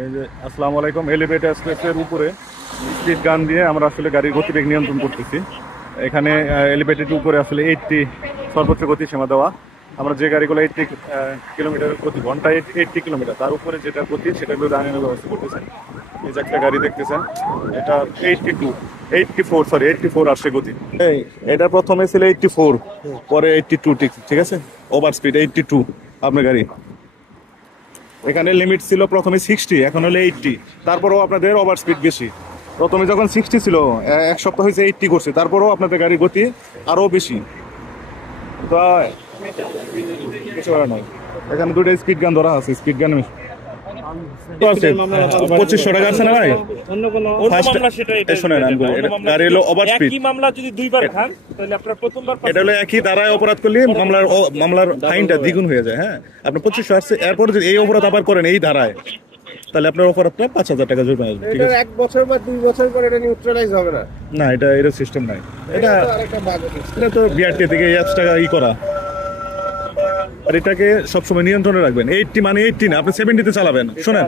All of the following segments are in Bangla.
এই যে আসসালামু আলাইকুম, এলিভেটেড এক্সপ্রেসের উপরে স্পিড গান দিয়ে আমরা আসলে গাড়ির গতিবেগ নিয়ন্ত্রণ করতেছি। এখানে এলিভেটেড উপরে আসলে 80 সর্বোচ্চ গতি সীমা দেওয়া। আমরা যে গাড়িগুলো 80 কিলোমিটার প্রতি ঘন্টায় 80 কিলোমিটার, তার উপরে যেটা গতি সেটাগুলো দাঁড়ানোর ব্যবস্থা করতেছেন। এই যে একটা গাড়ি দেখতেছেন, এটা 84 আসছে গতি। এটা প্রথমে ছিল 84, পরে 82, ঠিক আছে। ওভার স্পিড 82 আপনার গাড়ি। এখানে লিমিট ছিল প্রথমে 60, এখন হলো 80। তারপরেও আপনাদের ওভার স্পিড বেশি। প্রথমে যখন 60 ছিল, এক সপ্তাহ হয়েছে 80 করছে, তারপরেও আপনাদের গাড়ির গতি আরো বেশি। তো কিছু করার নাই। এখানে দুটো স্পিড গান ধরা আছে, স্পিড গান 2500 টাকা আছে না ভাই? গাড়ি হলো ওভার স্পিড। এটা হলো একই ধারায় অপরাধ করলে মামলার ফাইনটা দ্বিগুণ হয়ে যায়। হ্যাঁ, আপনি 2500 আসছে, এরপর যদি এই অপরাধ আবার করেন এই ধারায়, তাহলে আপনার অপরাধটা 5000 টাকা জরিমানা আসবে। ঠিক আছে, 1 বছর বা 2 বছর পরে এটা নিউট্রালাইজ হবে না? না, এটা এর সিস্টেম নাই। এটা তো বিআরটি থেকে টাকা করা। আর এটাকে সবসময় নিয়ন্ত্রণে রাখবেন। 80 মানে 80 না, আপনি 70-তে চালাবেন। শোনেন,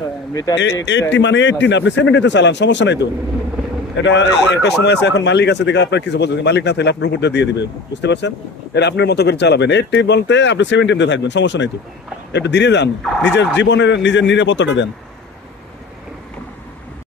80 মানে 80 না, আপনি 70-তে চালান, সমস্যা নাই তো। এটা একটা সময় আছে, এখন মালিক আছে দেখে আপনার কিছু বলতে, মালিক না থাকলে আপনার উপরটা দিয়ে দিবে, বুঝতে পারছেন? এটা আপনার মতো করে চালাবেন। 80 বলতে আপনি 70-তে থাকবেন, সমস্যা নাই তো। একটু ধীরে যান, নিজের জীবনের নিজের নিরাপত্তাটা দেন।